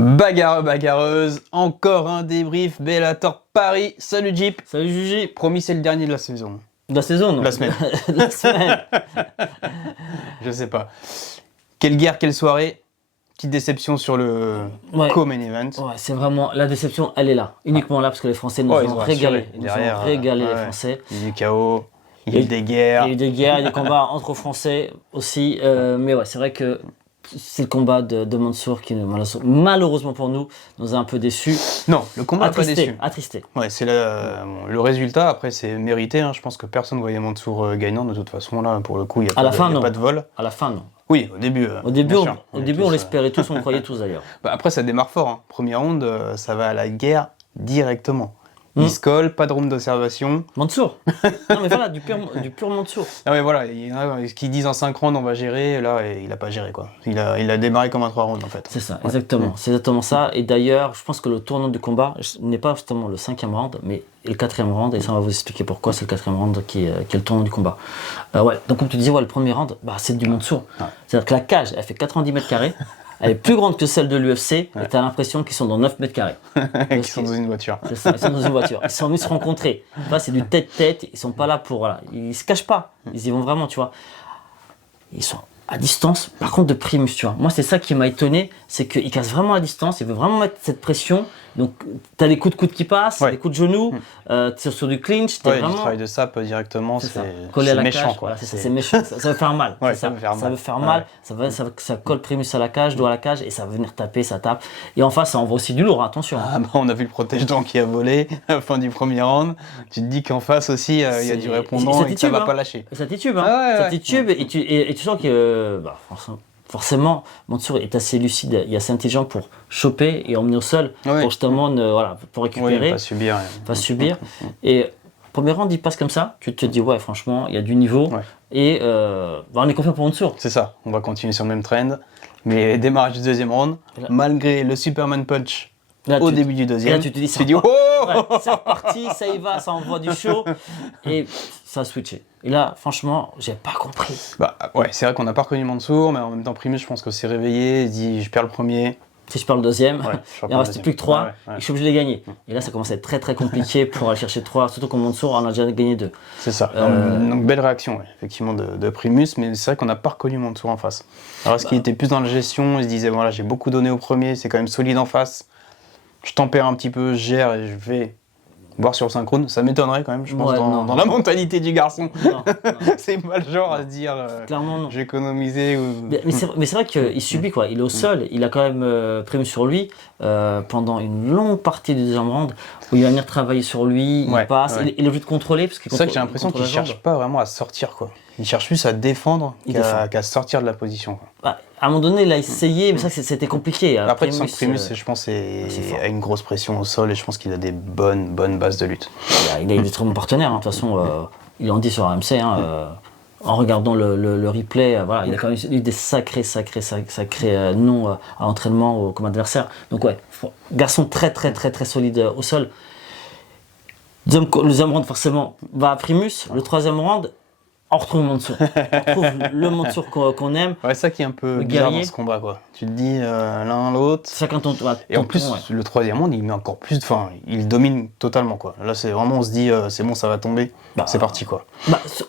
Bagarreux, bagarreuse, encore un débrief Bellator Paris. Salut Jeep. Salut Juji. Promis, c'est le dernier de la saison. De la saison, non? La semaine. La semaine. Je sais pas. Quelle guerre, quelle soirée. Petite déception sur le co-main event. Ouais, c'est vraiment, la déception, elle est là. Uniquement là, parce que les Français nous ont régalé. Ils nous ont régalé, les Français. Il y a eu du chaos, il y a eu des guerres. Il y a eu des guerres, des combats entre Français aussi. Mais ouais, c'est vrai que c'est le combat de Mansour qui, malheureusement pour nous a un peu déçus. Non, le combat n'a pas déçu. Attristé. Ouais, c'est le résultat. Après, c'est mérité. Hein. Je pense que personne ne voyait Mansour gagnant. De toute façon, là, pour le coup, il n'y a, pas de vol. À la fin, non. Oui, au début. Au début, on l'espérait tous, on le croyait tous d'ailleurs. Bah après, ça démarre fort. Hein. Première ronde, ça va à la guerre directement. Il se colle, pas de round d'observation. Mansour. Non mais voilà, du pur Mansour. Ah ouais, voilà, il y en a qui disent en 5 rounds on va gérer, là il a pas géré quoi. Il a démarré comme un 3 rounds en fait. C'est ça, exactement. C'est exactement ça. Et d'ailleurs, je pense que le tournant du combat n'est pas justement le 5e round, mais le 4e round, et ça on va vous expliquer pourquoi c'est le 4e round qui est le tournant du combat. Ouais, donc comme tu disais, le premier round, c'est du Mansour. Ouais. C'est-à-dire que la cage, elle fait 90 mètres carrés. Elle est plus grande que celle de l'UFC, et tu as l'impression qu'ils sont dans 9 mètres carrés. Qu'ils sont dans une voiture. C'est ça, ils sont dans une voiture. Ils sont venus se rencontrer. Là, c'est du tête-tête, ils sont pas là pour. Voilà. Ils se cachent pas. Ils y vont vraiment, tu vois. Ils sont à distance. Par contre, de Primus, tu vois. Moi, c'est ça qui m'a étonné, c'est qu'il casse vraiment à distance. Il veut vraiment mettre cette pression. Donc, tu as les coups de coude qui passent, les coups de genoux, sur du clinch. Ouais, vraiment... du travail de sap directement, c'est méchant. Voilà, c'est méchant, ça veut faire mal. Ouais, ça veut faire mal. Ça colle Primus à la cage, doigt à la cage, et ça va venir taper, ça tape. Et en face, ça envoie aussi du lourd, attention. Ah bah, on a vu le protège-dents qui a volé à la fin du premier round. Tu te dis qu'en face aussi, il y a du répondant et que ça va pas lâcher. Ça titube, hein. Ça titube, et tu sens que... Forcément, Mansour est assez lucide, il est assez intelligent pour choper et emmener au sol, pour justement pour récupérer, pas subir. Et premier round, il passe comme ça, tu te dis ouais, franchement, il y a du niveau, et on est confiant pour Mansour. C'est ça, on va continuer sur le même trend, mais démarrage du deuxième round, malgré le Superman Punch au début du deuxième, là, tu te dis, c'est reparti, ça y va, ça envoie du chaud, et ça a switché. Et là, franchement, j'ai pas compris. Bah ouais, c'est vrai qu'on n'a pas reconnu Mansour, mais en même temps, Primus, je pense que c'est réveillé, il dit je perds le premier. Si je perds le deuxième, il en reste plus que 3, et je suis obligé de les gagner. Et là, ça commence à être très très compliqué pour aller chercher 3, surtout comme Mansour, on a déjà gagné 2. C'est ça. Donc belle réaction, effectivement, de Primus, mais c'est vrai qu'on n'a pas reconnu Mansour en face. Alors est-ce qu'il était plus dans la gestion, il se disait voilà, j'ai beaucoup donné au premier, c'est quand même solide en face, je tempère un petit peu, je gère et je vais voir sur le synchrone, ça m'étonnerait quand même, je pense, dans la mentalité du garçon. Non. C'est pas le genre à se dire je vais économiser. Mais c'est vrai qu'il subit quoi, il est au sol, il a quand même Primus sur lui pendant une longue partie du deuxième round où il va venir travailler sur lui, il passe, il est obligé de contrôler. C'est vrai que j'ai l'impression qu'il cherche pas vraiment à sortir quoi. Il cherche plus à défendre qu'à sortir de la position. Quoi. À un moment donné, il a essayé, mais ça c'était compliqué. Après, Primus, je pense, a une grosse pression au sol et je pense qu'il a des bonnes bases de lutte. Il a eu des très bons partenaires, hein. De toute façon, il l'ont dit sur RMC, en regardant le replay, il a quand même eu des sacrés noms à l'entraînement comme adversaire. Donc ouais, garçon très solide au sol. Le deuxième round forcément va à Primus, le troisième round, on retrouve Mansour. On retrouve le Mansour qu'on aime. Ouais, ça qui est un peu bizarre dans ce combat, quoi. Tu te dis l'un l'autre. Chacun ton Et en plus, le troisième round, il met encore plus. Enfin, il domine totalement, quoi. Là, c'est vraiment, on se dit, c'est bon, ça va tomber. C'est parti, quoi.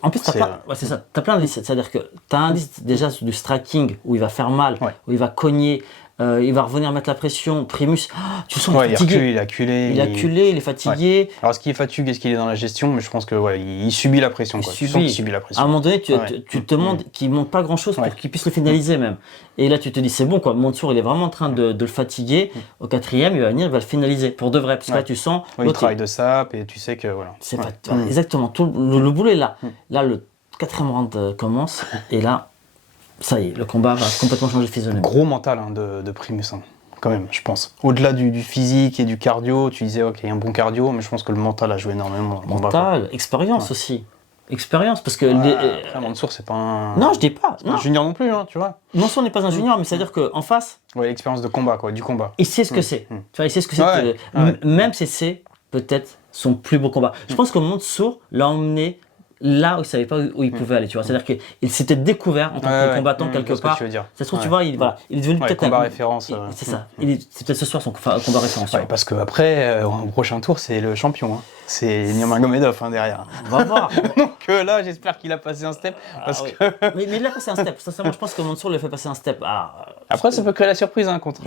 En plus, t'as plein d'indices. C'est-à-dire que t'as un indice déjà du striking où il va faire mal, où il va cogner. Il va revenir mettre la pression. Primus, tu sens qu'il est fatigué. Il a acculé. Il est fatigué. Alors, est-ce qu'il est fatigué, est-ce qu'il est dans la gestion? Mais je pense que il subit la pression. Tu sens qu'il subit la pression. À un moment donné, tu te demandes qu'il ne monte pas grand-chose pour qu'il puisse le finaliser même. Et là, tu te dis, c'est bon, quoi. Mansour, il est vraiment en train de le fatiguer. Au quatrième, il va venir, il va le finaliser pour de vrai. Parce que là, tu sens. Il travaille de sap et tu sais que voilà. Exactement. Tout le boulot est là. Là, le quatrième round commence. Et là, ça y est, le combat va complètement changer de physionomie. Gros mental de Primus, quand même, je pense. Au-delà du physique et du cardio, tu disais, ok, il y a un bon cardio, mais je pense que le mental a joué énormément. Mental, expérience aussi. Expérience, parce que... Après, Mansour, c'est pas un... Non, je dis pas. Un junior non plus, tu vois. Mansour n'est pas un junior, mais c'est-à-dire qu'en face... Ouais, l'expérience de combat, quoi, du combat. Il sait ce que c'est. Tu vois, il sait ce que c'est. Même si c'est peut-être son plus beau combat. Je pense que Mansour l'a emmené là où il ne savait pas où il pouvait aller. Tu vois, c'est-à-dire qu'il s'était découvert en tant que combattant quelque part. Tu veux dire. Ça se trouve, tu vois, il est devenu peut-être combat référence. C'est ça. C'est peut-être ce soir son combat référence. Ouais, parce qu'après, au prochain tour, c'est le champion. Hein. C'est Nurmagomedov derrière. On va voir. Donc là, j'espère qu'il a passé un step. Parce que... mais il a passé un step. Sincèrement, je pense que Mansour lui a fait passer un step. Après, ça peut créer la surprise contre.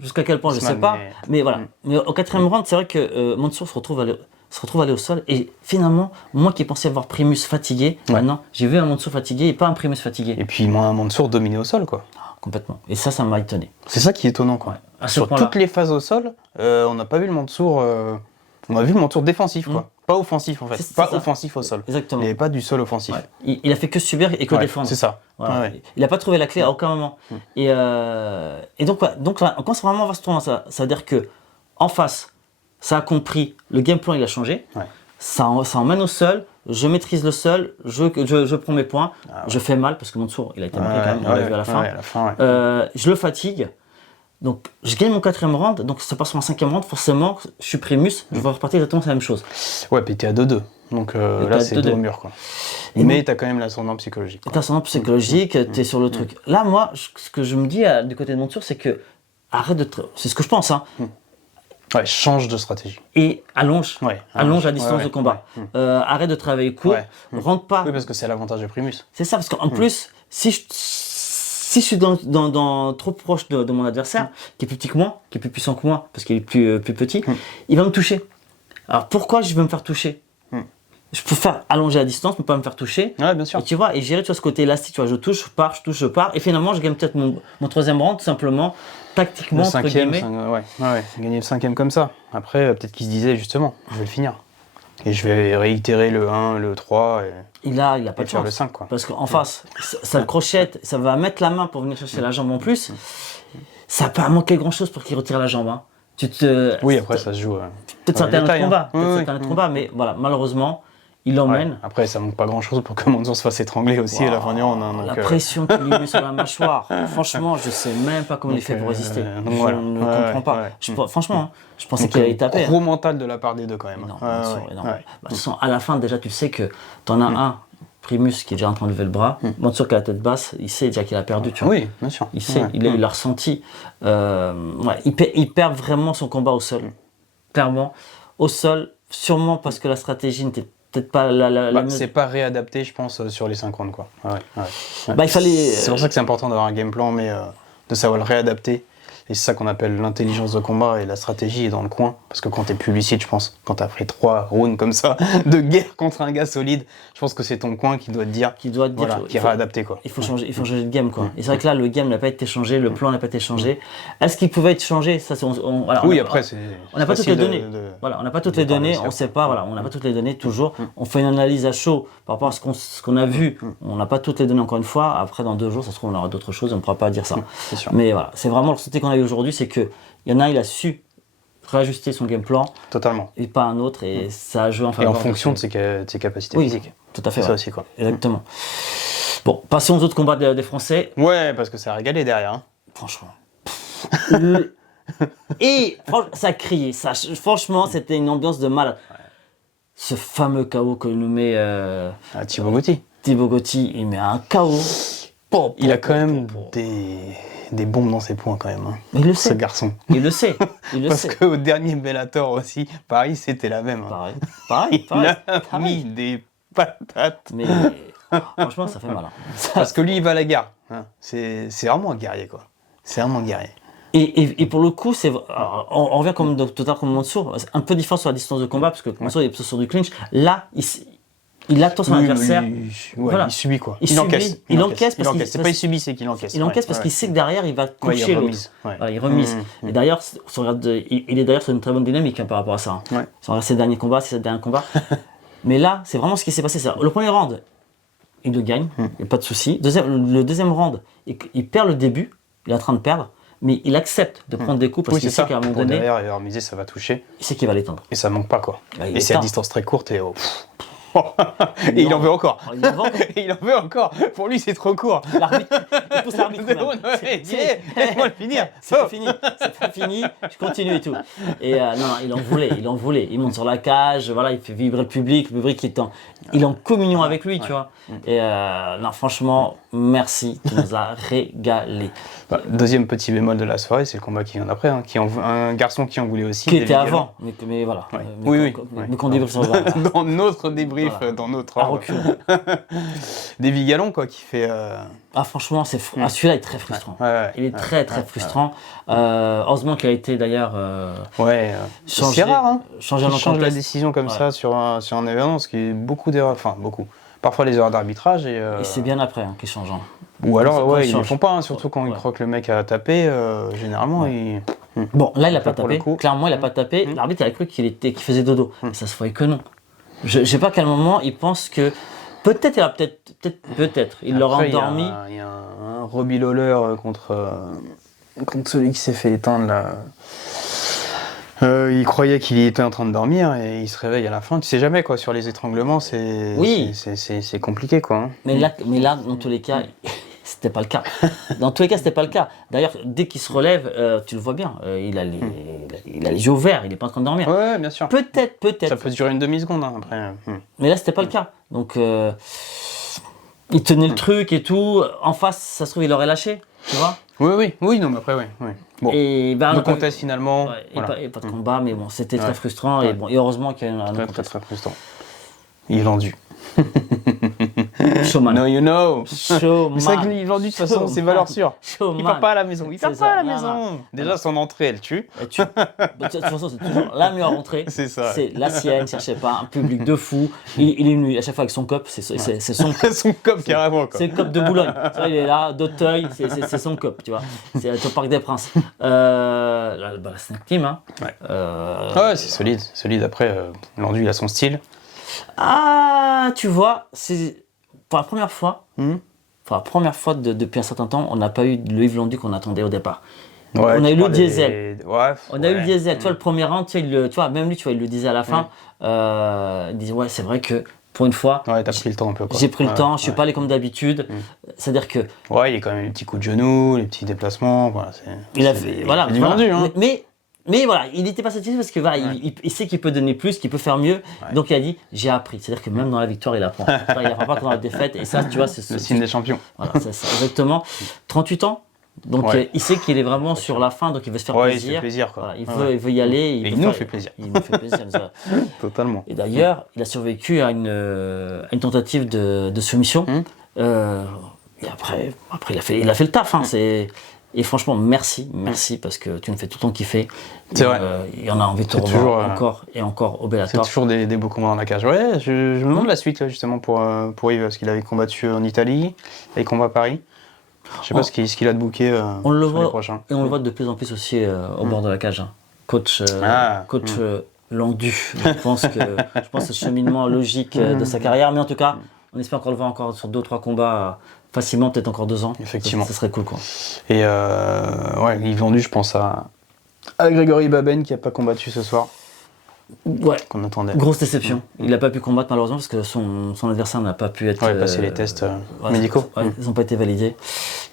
Jusqu'à quel point, je ne sais pas. Mais voilà. Mais au 4e round, c'est vrai que Mansour se retrouve aller au sol. Et finalement, moi qui pensais avoir Primus fatigué, maintenant, j'ai vu un Mansour fatigué et pas un Primus fatigué. Et puis, moi, un Mansour dominé au sol, quoi. Complètement. Et ça m'a étonné. C'est ça qui est étonnant, quoi. Sur toutes les phases au sol, on n'a pas vu le Mansour. On a vu le Mansour défensif, quoi. Pas offensif, en fait. Pas offensif au sol. Exactement. Il n'y avait pas du sol offensif. Ouais. Il a fait que subir et que défendre. C'est ça. Voilà. Il n'a pas trouvé la clé à aucun moment. Et donc là, quand vraiment va se tourner, ça veut dire que en face, ça a compris, le game plan il a changé. Ça emmène au sol. Je maîtrise le sol, je prends mes points, je fais mal parce que Mansour il a été marqué quand même, on l'a vu à la fin. Je le fatigue, donc je gagne mon 4e round, donc ça passe sur un 5e round, forcément je suis Primus, je vais repartir exactement la même chose. Ouais, puis t'es à 2-2, donc là c'est dos au mur quoi. Mais t'as quand même l'ascendant psychologique. T'as l'ascendant psychologique, t'es sur le truc. Là moi, ce que je me dis du côté de Mansour, c'est que arrête de c'est ce que je pense hein. Ouais, change de stratégie. Et allonge la distance de combat. Arrête de travailler court, rentre pas. Oui, parce que c'est l'avantage de Primus. C'est ça, parce qu'en plus, si je suis trop proche de mon adversaire, qui est plus petit que moi, qui est plus puissant que moi, parce qu'il est plus petit, il va me toucher. Alors pourquoi je veux me faire toucher? Je peux faire allonger la distance, mais pas me faire toucher. Ouais, bien sûr. Et tu vois, et gérer ce côté élastique, tu vois, je touche, je pars, et finalement je gagne peut-être mon 3e round, tout simplement, tactiquement, le 5e, gagner le 5e comme ça. Après, peut-être qu'il se disait justement, je vais le finir. Et je vais réitérer le 1, le 3. Et il a pas de chance. Le 5, quoi. Parce qu'en face, ça le crochette, ça va mettre la main pour venir chercher la jambe en plus. Ça n'a pas manqué grand-chose pour qu'il retire la jambe. Hein. Oui, après ça se joue. Peut-être certains autres combats, mais voilà, malheureusement, il l'emmène. Après, ça manque pas grand-chose pour que Mansour se fasse étrangler aussi à la fin du round. Hein, la pression qu'il lui met sur la mâchoire, franchement, je sais même pas comment il fait pour résister. Je ne comprends pas. Franchement, je pensais qu'il allait taper. Gros mental de la part des deux quand même. Non, de toute façon, à la fin, déjà, tu sais que tu en as un, Primus, qui est déjà en train de lever le bras. Mansour qui a la tête basse, il sait déjà qu'il a perdu. Tu vois. Oui, bien sûr. Il sait, il l'a ressenti. Il perd vraiment son combat au sol. Clairement. Au sol, sûrement parce que la stratégie n'était peut-être pas c'est pas réadapté, je pense, sur les 50 quoi. Il fallait. C'est pour ça que c'est important d'avoir un game plan, mais de savoir le réadapter. Et c'est ça qu'on appelle l'intelligence de combat et la stratégie est dans le coin. Parce que quand t'es plus lucide, je pense, quand t'as pris 3 rounds comme ça, de guerre contre un gars solide, je pense que c'est ton coin qui doit te dire, qui est réadapté quoi. Il faut changer de game quoi. Et c'est vrai que là, le game n'a pas été changé, le plan n'a pas été changé. Est-ce qu'il pouvait être changé? Ça, après, on n'a pas toutes les données. Voilà, on n'a pas toutes les données, on sait pas, on n'a pas toutes les données toujours. On fait une analyse à chaud par rapport à ce qu'on a vu. On n'a pas toutes les données encore une fois. Après, dans 2 jours, ça se trouve, on aura d'autres choses et on ne pourra pas dire ça. Mais voilà, c'est vraiment le ressenti qu'on a eu aujourd'hui, c'est qu'il y en a, il a su réajuster son game plan. Totalement. Et pas un autre, et ça a joué en faveur. Et en fonction de ses capacités physiques. Tout à fait. C'est ça aussi, quoi. Exactement. Bon, passons aux autres combats des Français. Ouais, parce que ça a régalé derrière. Hein. Franchement. Et ça criait. Franchement, c'était une ambiance de malade. Ouais. Ce fameux KO que nous met Thibaut Gauty. Thibaut Gauty, il met un KO. Il a quand même des bombes dans ses poings quand même. Hein. Il le sait. Ce garçon. Il le sait. Parce qu'au dernier Bellator aussi, pareil, c'était la même. Hein. Pareil. Il a mis des patates. Mais franchement, ça fait mal. Hein. Parce que lui, il va à la gare. Hein. C'est vraiment un guerrier, quoi. C'est vraiment un guerrier. Et pour le coup, on revient comme tout à l'heure comme Mansour, un peu différent sur la distance de combat, parce que Mansour il est plutôt sur du clinch. Là, il attend son adversaire. Il subit quoi. Il encaisse. C'est pas il subit, c'est qu'il encaisse. Il encaisse parce qu'il sait que derrière il va coucher l'autre. Il remise. Et derrière, il est d'ailleurs sur une très bonne dynamique par rapport à ça. Si on regarde ses derniers combats, Mais là, c'est vraiment ce qui s'est passé. Le premier round, il le gagne, il n'y a pas de souci. Le deuxième round, il perd le début, il est en train de perdre. Mais il accepte de prendre des coups parce qu'il sait qu'à un moment donné, derrière, il va remiser, ça va toucher. Il sait qu'il va l'éteindre. Et ça manque pas quoi. Et c'est à distance très courte et Et il en veut encore. Oh, il en veut encore. Et il en veut encore. Pour lui, c'est trop court. L'arbitre, il pousse l'arbitre. quand même. Ouais, laisse-moi le finir. C'est pas fini, c'est pas fini, je continue et tout. Et non, il en voulait. Il monte sur la cage, voilà, il fait vibrer le public qui est il est en communion avec lui, tu vois. Et non, franchement, merci, tu nous as régalé. Bah, deuxième petit bémol de la soirée, c'est le combat qui vient après, hein, un garçon qui en voulait aussi. Qui était avant, mais voilà. Ouais. Mais Oui. qu'on débriefe sur le Dans notre débrief, Voilà. dans notre à ordre. recul. Davy Gallon, quoi, qui fait. Ah, franchement, celui-là est très frustrant. Ouais, Il est très frustrant. Heureusement qu'il a été d'ailleurs c'est rare, hein. changé Il dans le change la contexte. décision comme Ouais. ça sur un événement, parce qu'il y a beaucoup d'erreurs, enfin beaucoup. Parfois les erreurs d'arbitrage et. Et c'est bien après qu'ils changent. Hein. Ou alors, Quand ils ils ne le changent. font pas, hein, surtout quand ils Ouais. croient que le mec a tapé, généralement, il. Bon, là, il a pas Pour le tapé. coup. Clairement, il a pas tapé. L'arbitre, il a cru qu'il faisait dodo. Mais ça se voyait que non. Je sais pas à quel moment il pense que. Peut-être, il a peut-être. Il l'aura Après, endormi. Il y a un Robbie Lawler contre celui qui s'est fait éteindre là. Il croyait qu'il était en train de dormir et il se réveille à la fin. Tu sais jamais quoi sur les étranglements, Oui. c'est compliqué quoi. Hein. Mais là, dans tous les cas, c'était pas le cas. Dans tous les cas, c'était pas le cas. D'ailleurs, dès qu'il se relève, tu le vois bien. Il a les yeux ouverts. Il est pas en train de dormir. Ouais, bien sûr. Peut-être. Ça peut durer une demi-seconde hein, après. Mais là, c'était pas le cas. Donc, il tenait le truc et tout. En face, ça se trouve, il aurait lâché. Tu vois. Oui, non, mais après, oui. Bon. Et bah, Le contest finalement. Ouais, Voilà. et pas de combat, mais bon, c'était très Ouais. frustrant. Ouais. Et bon, et heureusement qu'il y a un Très, autre très, contest. très frustrant. Il est vendu. Showman. No, you know. Showman. Mais c'est vrai qu'il est vendu de toute façon, c'est valeur sûre. Showman. Il part pas à la maison. Il part C'est pas à ça. la maison. Non. Déjà, son entrée, elle tue. Et de toute façon, c'est toujours la meilleure entrée. C'est ça. C'est la sienne, cherchez pas, un public de fou. Il est venu à chaque fois avec son cop, c'est son cop. Son cop carrément quoi. C'est le cop de Boulogne. Tu vois, il est là, d'Auteuil, c'est son cop, tu vois. C'est au Parc des Princes. La Snake Team, hein. Ouais. Ouais, c'est solide. Solide. Après, Landu, il a son style. Ah, tu vois, c'est pour la première fois. Hmm. Pour la première fois depuis un certain temps, on n'a pas eu le Yves Landu qu'on attendait au départ. Ouais, on a tu eu le parles diesel. Ouais, On a eu le diesel. Tu vois, le premier round, tu vois, même lui, tu vois, il le disait à la fin. Il disait, ouais, c'est vrai que pour une fois, Ouais, t'as pris le temps un peu quoi. j'ai pris le Ouais, temps, je suis ouais. pas allé comme d'habitude. C'est-à-dire que Ouais, il y a quand même les petits coups de genoux, les petits déplacements. Voilà, il a fait, voilà, du voilà. Landu, hein. Mais voilà, il n'était pas satisfait parce que voilà, il sait qu'il peut donner plus, qu'il peut faire mieux. Ouais. Donc il a dit, j'ai appris. C'est-à-dire que même dans la victoire, il apprend. Tu vois, il apprend pas que dans la défaite. Et ça, tu vois, c'est Le signe des champions. Voilà, c'est ça, exactement. 38 ans. Donc Ouais. il sait qu'il est vraiment sur la fin, donc il veut se faire Ouais, il se plaisir. fait plaisir quoi. Voilà, Ouais. il veut y aller. Et veut il nous faire- fait plaisir. Il nous fait plaisir. ça. Totalement. Et d'ailleurs, il a survécu à une tentative de soumission. Et après il a fait le taf. Hein, et franchement, merci, parce que tu nous fais tout le temps kiffer. C'est vrai. Il y en a envie de te C'est revoir toujours, encore et encore au C'est Bellator. toujours des beaux combats dans la cage. Ouais, je me demande la suite là, justement pour Yves, parce qu'il avait combattu en Italie, il combat à Paris. Je sais pas ce qu'il a de booké On le sur les voit, prochains. et on le voit de plus en plus aussi au bord de la cage. Hein. Coach Landu. Je pense que c'est le cheminement logique de sa carrière, mais en tout cas, on espère encore le voir encore sur 2 ou 3 combats facilement, peut-être encore 2 ans. Effectivement. Ça serait cool quoi. Et ouais, Yves Landu, je pense à Grégory Baben qui a pas combattu ce soir, Ouais. qu'on attendait. Grosse déception. Il n'a pas pu combattre malheureusement parce que son adversaire n'a pas pu être. Ouais, passer les tests ouais, médicaux. ouais, ils n'ont pas été validés.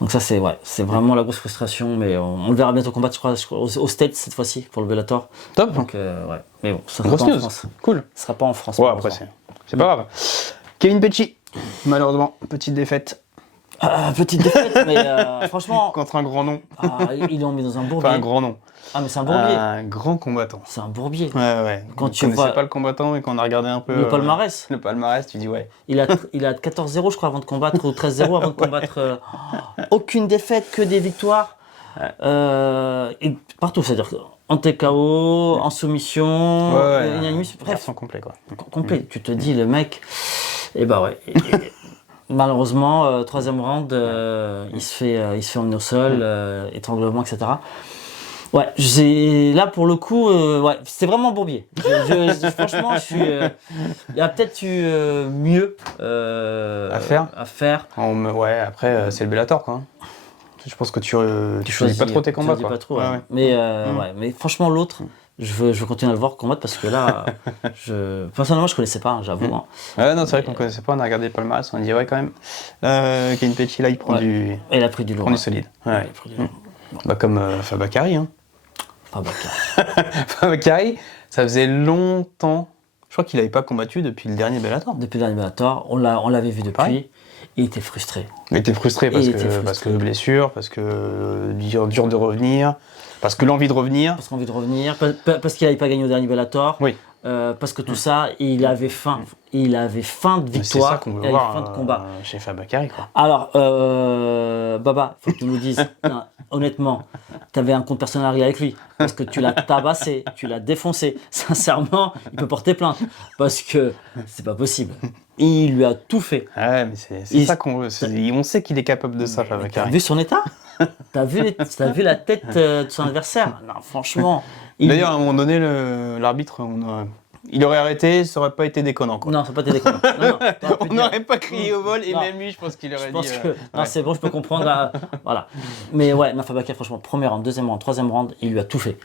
Donc ça c'est vraiment la grosse frustration, mais on le verra bientôt combattre, je crois, au States cette fois-ci pour le Bellator. Top. Donc ouais. Mais bon, ça sera Grosse pas en news. France. Cool. Ça sera pas en France. Ouais, après c'est pas grave. Kevin Pecci, malheureusement, petite défaite Petite défaite, mais franchement, contre un grand nom. ils l'ont mis dans un bourbier. Enfin un grand nom. Ah mais c'est un bourbier. Un grand combattant. C'est un bourbier. Ouais. Quand On tu connaissait vois pas le combattant et qu'on a regardé un peu le palmarès. le palmarès, tu dis ouais. Il a 14-0 je crois avant de combattre, ou 13-0 avant de combattre. Aucune défaite, que des victoires. Et partout, c'est-à-dire en TKO, en soumission, unanimiste, bref, Garçon complet quoi. complet. Tu te dis, le mec, et bah ouais. Malheureusement, 3e round, il se fait emmener au sol, étranglement, etc. Ouais, là pour le coup, ouais, c'est vraiment bourbier. Franchement, il y a peut-être eu mieux À faire. Ouais, après c'est le Bellator quoi. Je pense que tu choisis pas trop tes combats choisis quoi. pas trop, Ouais, ouais. ouais. Mais ouais, mais franchement l'autre, je veux continuer à le voir combattre parce que là, personnellement, je connaissais pas, hein, j'avoue. Hein. Ouais, non, c'est vrai qu'on connaissait pas, on a regardé le palmarès, on a dit ouais, quand même. Ken Petchy, là, il prend Et il a pris du lourd. prend du solide. Ouais. Il a pris du lourd. Bah, comme Fabakary. Hein. Fabakary. Fabakary, ça faisait longtemps. Je crois qu'il n'avait pas combattu depuis le dernier Bellator. Depuis le dernier Bellator, on l'avait vu depuis. Pareil. Il était frustré. Il était frustré parce que blessure, parce que dur de revenir, parce que l'envie de revenir. Parce parce qu'il n'avait pas gagné au dernier Bellator. Oui. Parce que tout ça, il avait faim. Il avait faim de victoire. C'est ça qu'on veut voir faim de combat. chez Fabakary, quoi. Alors, Baba, il faut que tu nous dises, non, honnêtement, tu avais un compte personnel à régler avec lui. Parce que tu l'as tabassé, tu l'as défoncé. Sincèrement, il peut porter plainte. Parce que c'est pas possible. Il lui a tout fait. Ouais, mais c'est ça qu'on veut. On sait qu'il est capable de ça, T'as Fabakary. vu son état? T'as vu la tête de son adversaire? Non, franchement. D'ailleurs, à un moment donné, l'arbitre, il aurait arrêté, ça aurait pas été déconnant, quoi. Non, c'est pas été déconnant. Non, On n'aurait pas crié au vol, et Non. même lui, je pense qu'il aurait Je pense dit. que non, c'est bon, je peux comprendre. Là, voilà. Mais ouais, Fabakary, franchement, premier round, deuxième round, troisième round, il lui a tout fait.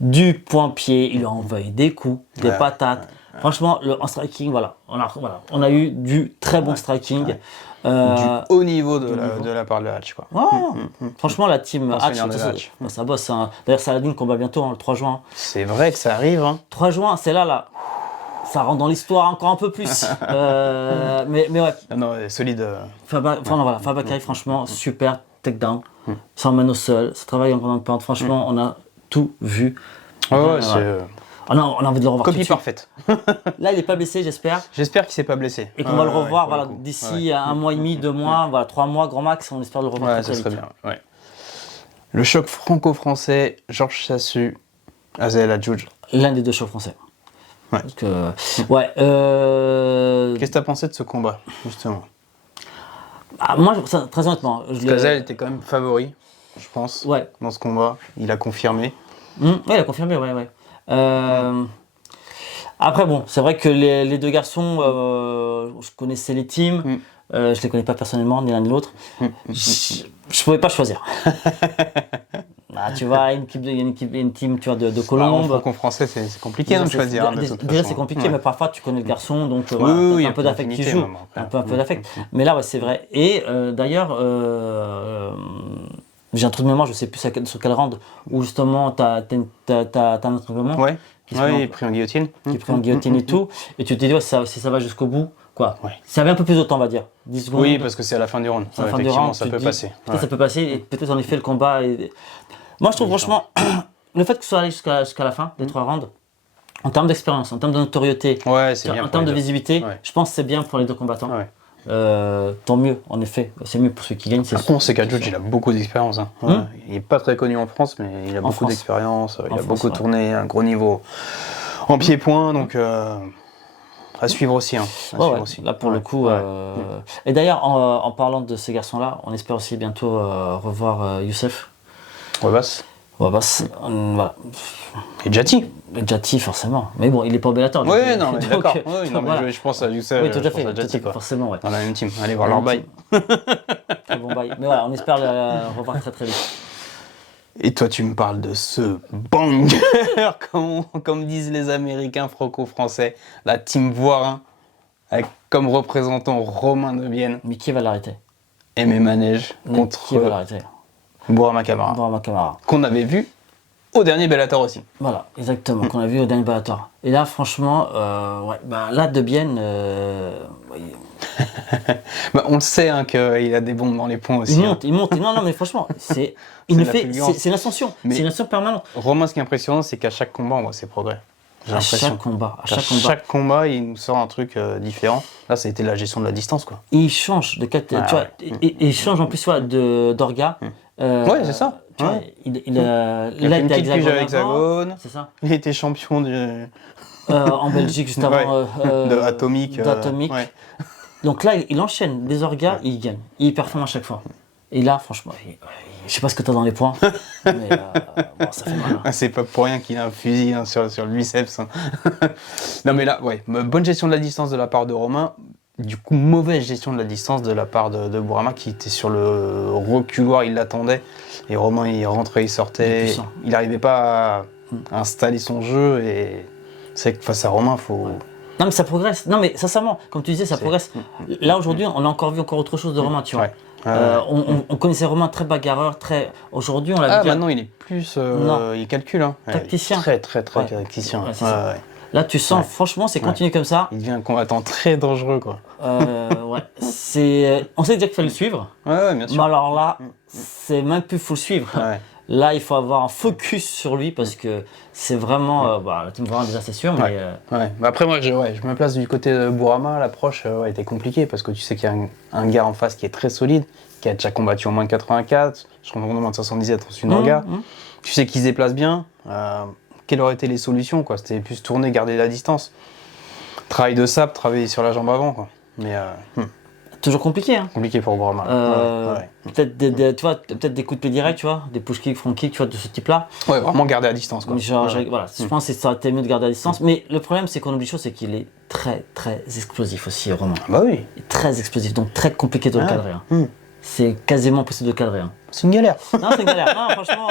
Du point-pied, il lui a envoyé des coups, des patates. Franchement, en striking, voilà. On a eu du très bon striking. Du haut niveau de la part de Hatch, quoi. Ouais. Franchement, la team Hatch, Seigneur de Hatch. ça bosse. Hein. D'ailleurs, Saladin combat bientôt, hein, le 3 juin. C'est vrai que ça arrive, hein. 3 juin, c'est là. Ça rentre dans l'histoire encore un peu plus. Mais ouais. Non, solide. Fabakary, franchement, super takedown. Sans mène au sol, ça travaille en grande pente. Franchement, on a tout vu. Ouais, c'est. On a envie de le revoir. Copie parfaite. Là, il n'est pas blessé, j'espère. J'espère qu'il s'est pas blessé. Et qu'on va le revoir d'ici un mois et demi, 2 mois, 3 mois, grand max. On espère le revoir Ouais, ça serait bien. Ouais. Le choc franco-français, Georges Sassu, Azael Adjouj. L'un des deux chocs français. Ouais. Qu'est-ce que tu as pensé de ce combat, justement? Moi, très honnêtement. Azael était quand même favori, je pense, dans ce combat. Il a confirmé. Oui, il a confirmé, ouais. Après, bon, c'est vrai que les deux garçons, je connaissais les teams. Je les connais pas personnellement, ni l'un ni l'autre. Je pouvais pas choisir. Tu vois, il y a une team tu vois, de Colombes. En franco-français, c'est compliqué de choisir. Déjà, c'est compliqué, mais parfois, tu connais le garçon, donc oui, un peu d'affect qui joue. Un peu d'affect. Mais là, ouais, c'est vrai. Et d'ailleurs, j'ai un trou de mémoire, je sais plus sur quel round, où justement, t'as un étranglement. Ouais, il est pris en guillotine. Qui est pris en guillotine et tout. Et tu te dis, si ça va jusqu'au bout, quoi. Ouais. Ça avait un peu plus de temps, on va dire. 10 secondes. Oui, parce que c'est à la fin du round. Effectivement, ça peut passer. Peut-être ça peut passer, et peut-être en effet le combat. Moi, je trouve franchement, le fait que ce soit allé jusqu'à la fin des 3 rounds, en termes d'expérience, en termes de notoriété, en termes de visibilité, je pense que c'est bien pour les deux combattants. Ouais. Tant mieux, en effet, c'est mieux pour ceux qui gagnent. Par contre, on sait qu'Adjouj, il a beaucoup d'expérience. Hein. Il n'est pas très connu en France, mais il a beaucoup d'expérience. Il a beaucoup tourné, un gros niveau en pied-point, donc à suivre aussi. Hein. Là, pour le coup. Et d'ailleurs, en parlant de ces garçons-là, on espère aussi bientôt revoir Youssef. Wabas. Voilà. Et Jati. Jati, forcément. Mais bon, il est pas au Bellator. Oui, non, mais d'accord. Je pense à Youssef. Oui, tout à fait. À Jati, quoi. Forcément, ouais. Dans la même team. Allez voir leur bail. Très bon bail. Mais voilà, on espère le revoir très très vite. Et toi, tu me parles de ce banger, comme disent les Américains franco-français, la team Voirin, avec comme représentant Romain de Bienne. Mais qui va l'arrêter? Aimé Manège contre qui va l'arrêter? Bourama Kamara. Qu'on avait vu au dernier Bellator aussi. Voilà, exactement, qu'on a vu au dernier Bellator. Et là, franchement, là, de Bienne... on le sait hein, qu'il a des bombes dans les points aussi. Il monte. Non, mais franchement, c'est une ascension. C'est une ascension permanente. Romain, ce qui est impressionnant, c'est qu'à chaque combat, on voit ses progrès. À chaque combat, il nous sort un truc différent. Là, ça a été la gestion de la distance, quoi. Il change de il change en plus d'orga. Ouais, c'est ça. Tu vois, il a fait une petite pige à Hexagone. C'est ça. Il était champion en Belgique juste avant d'Atomic. Donc là, il enchaîne des orgas, il gagne. Il performe à chaque fois. Et là, franchement, je sais pas ce que tu as dans les points, mais ça fait mal. C'est pas pour rien qu'il a un fusil sur le biceps. Non mais là, bonne gestion de la distance de la part de Romain. Du coup, mauvaise gestion de la distance de la part de Bourama qui était sur le reculoir, il l'attendait. Et Romain, il rentrait, il sortait. Il n'arrivait pas installer son jeu et c'est que face à Romain, faut. Non mais ça progresse. Non mais sincèrement, comme tu disais, ça progresse. Là aujourd'hui, on a encore vu autre chose de Romain, tu vois. Ouais. On connaissait Romain très bagarreur, très. Aujourd'hui, on l'a vu. Maintenant il est plus. Il calcule. Hein. Tacticien. Très tacticien. Ouais, c'est ça. Là, tu sens, franchement, c'est continuer comme ça. Il devient un combattant très dangereux, quoi. Ouais. On sait déjà qu'il faut le suivre. Ouais, bien sûr. Mais alors là, c'est même plus faut le suivre. Ouais. Là, il faut avoir un focus sur lui parce que c'est vraiment. La Team Warhammer, déjà, c'est sûr, mais. Ouais. Bah après, moi, je me place du côté de Bourama. L'approche était compliquée parce que tu sais qu'il y a un gars en face qui est très solide, qui a déjà combattu en moins de 84, je crois en moins de 77 en une regard. Tu sais qu'il se déplace bien. Quelles auraient été les solutions, quoi? C'était plus tourner, garder la distance. Travail de sabre, travailler sur la jambe avant, quoi. Mais Toujours compliqué, hein. compliqué pour Bourama. Peut-être peut-être des coups de pied directs, tu vois, des push kicks, front kicks, tu vois, de ce type-là. Ouais, vraiment garder à distance, quoi. Genre, voilà, je pense que ça aurait été mieux de garder à distance. Mais le problème, c'est qu'on oublie une chose, c'est qu'il est très explosif aussi, Romain. Bah oui. Il est très explosif, donc très compliqué de le cadrer. Hein. C'est quasiment impossible de cadrer. Hein. C'est une galère. Non, c'est une galère. Non, franchement,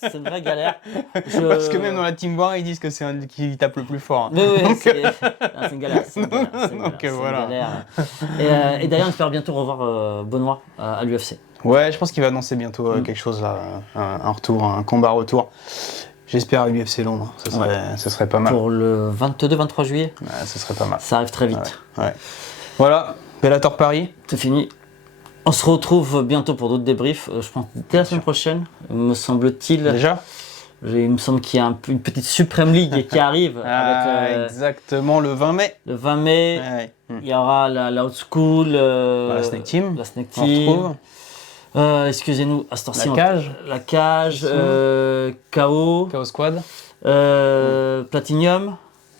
c'est une vraie galère. Parce que même dans la Team War, ils disent que c'est un qui tape le plus fort. Hein. Oui, c'est une galère. Donc voilà. Et d'ailleurs, on espère bientôt revoir Benoît à l'UFC. Ouais, je pense qu'il va annoncer bientôt quelque chose là, un retour, un combat retour. J'espère à l'UFC Londres, ce serait pas mal. Pour le 22-23 juillet. Ouais, ce serait pas mal. Ça arrive très vite. Ouais. Voilà, Bellator Paris. C'est fini. On se retrouve bientôt pour d'autres débriefs, je pense dès la semaine prochaine, me semble-t-il. Déjà il me semble qu'il y a une petite Supreme League qui arrive. Exactement, le 20 mai. Le 20 mai, il y aura la Old School, la Snake Team. La Snake Team. Excusez-nous, à cette heure-ci. La cage, KO. KO Squad. Platinum.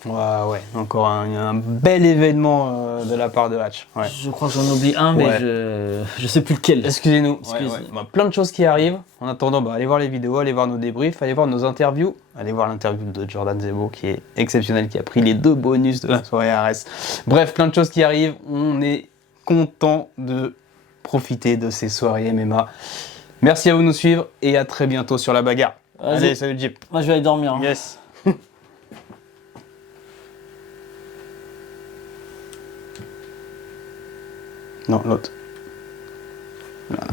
Ouais, encore un bel événement de la part de Hatch. Ouais. Je crois que j'en oublie un, mais je sais plus lequel. Excusez-nous. Plein de choses qui arrivent. En attendant, allez voir les vidéos, allez voir nos débriefs, allez voir nos interviews, allez voir l'interview de Jordan Zebo qui est exceptionnel, qui a pris les 2 bonus de la soirée RS. Bref, plein de choses qui arrivent. On est content de profiter de ces soirées MMA. Merci à vous de nous suivre et à très bientôt sur la bagarre. Allez, salut Jeep. Moi je vais aller dormir. Hein. Yes. Non, l'autre. Voilà.